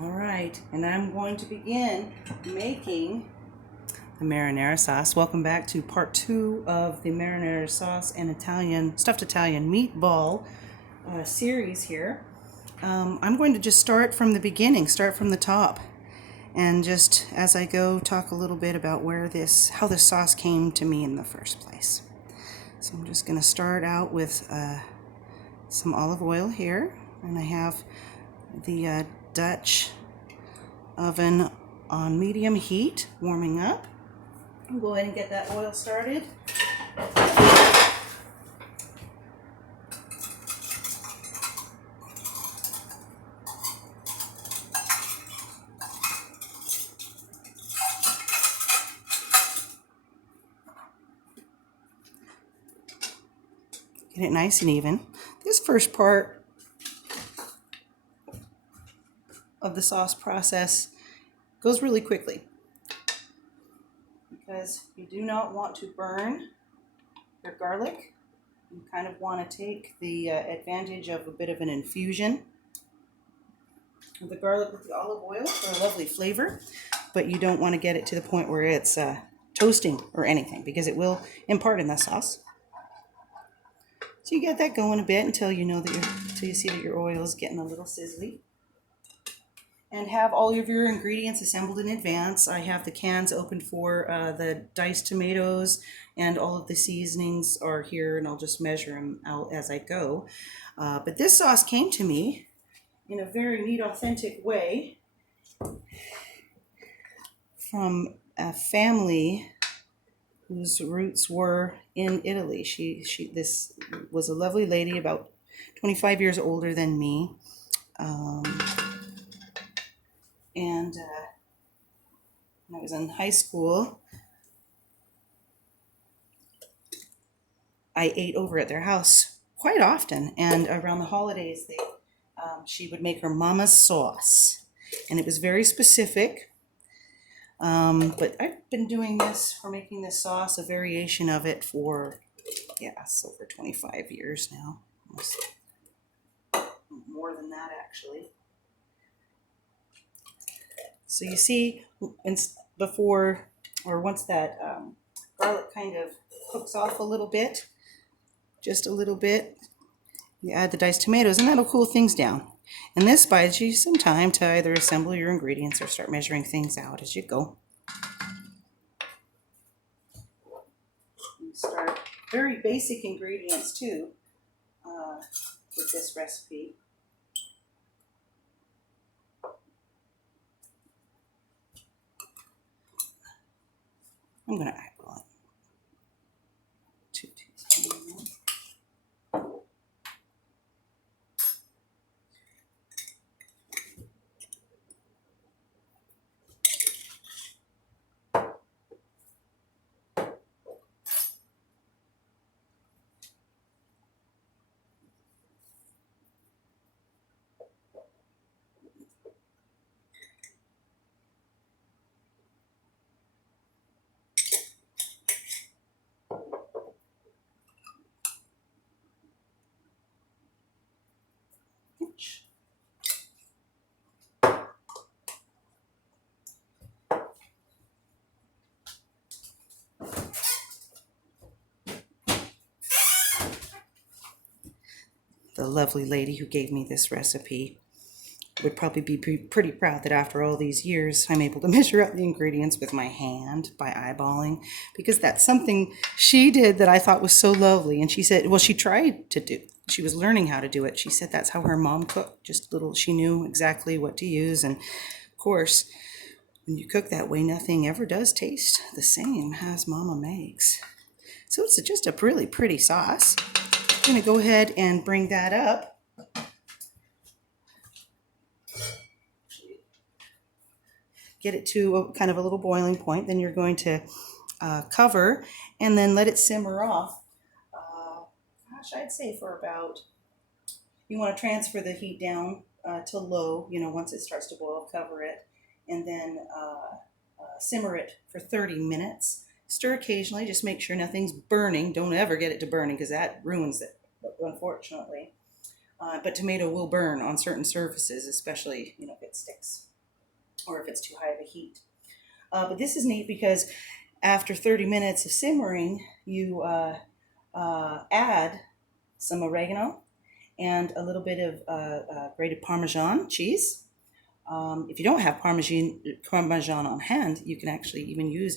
All right, and I'm going to begin making the marinara sauce. Welcome back to part 2 of the marinara sauce and stuffed Italian meatball series here. I'm going to just start from the beginning, start from the top, and just as I go talk a little bit about how this sauce came to me in the first place. So I'm just going to start out with some olive oil here, and I have the Dutch oven on medium heat warming up. I'll go ahead and get that oil started. Get it nice and even. This first part of the sauce process goes really quickly because you do not want to burn your garlic. You kind of want to take the advantage of a bit of an infusion of the garlic with the olive oil for a lovely flavor, but you don't want to get it to the point where it's toasting or anything because it will impart in the sauce. So you get that going a bit until you see that your oil is getting a little sizzly. And have all of your ingredients assembled in advance. I have the cans opened for the diced tomatoes, and all of the seasonings are here, and I'll just measure them out as I go. But this sauce came to me in a very neat, authentic way from a family whose roots were in Italy. This was a lovely lady, about 25 years older than me. And when I was in high school, I ate over at their house quite often. And around the holidays, she would make her mama's sauce. And it was very specific. But I've been doing this, or making this sauce, a variation of it for, over 25 years now. Almost more than that, actually. So you see, once that garlic kind of cooks off a little bit, just a little bit, you add the diced tomatoes, and that'll cool things down. And this buys you some time to either assemble your ingredients or start measuring things out as you go. You start very basic ingredients too with this recipe. I'm going to eyeball it. 2 teaspoons. The lovely lady who gave me this recipe would probably be pretty proud that after all these years I'm able to measure out the ingredients with my hand by eyeballing, because that's something she did that I thought was so lovely. And she said, well, she was learning how to do it. She said that's how her mom cooked, she knew exactly what to use. And of course, when you cook that way, nothing ever does taste the same as Mama makes. So it's just a really pretty sauce. I'm going to go ahead and bring that up. Get it to kind of a little boiling point. Then you're going to cover and then let it simmer off. I'd say for about, you want to transfer the heat down to low, once it starts to boil, cover it, and then simmer it for 30 minutes. Stir occasionally, just make sure nothing's burning. Don't ever get it to burning because that ruins it, unfortunately. but tomato will burn on certain surfaces, especially if it sticks or if it's too high of a heat. But this is neat because after 30 minutes of simmering, you add some oregano and a little bit of grated Parmesan cheese. If you don't have Parmesan on hand, you can actually even use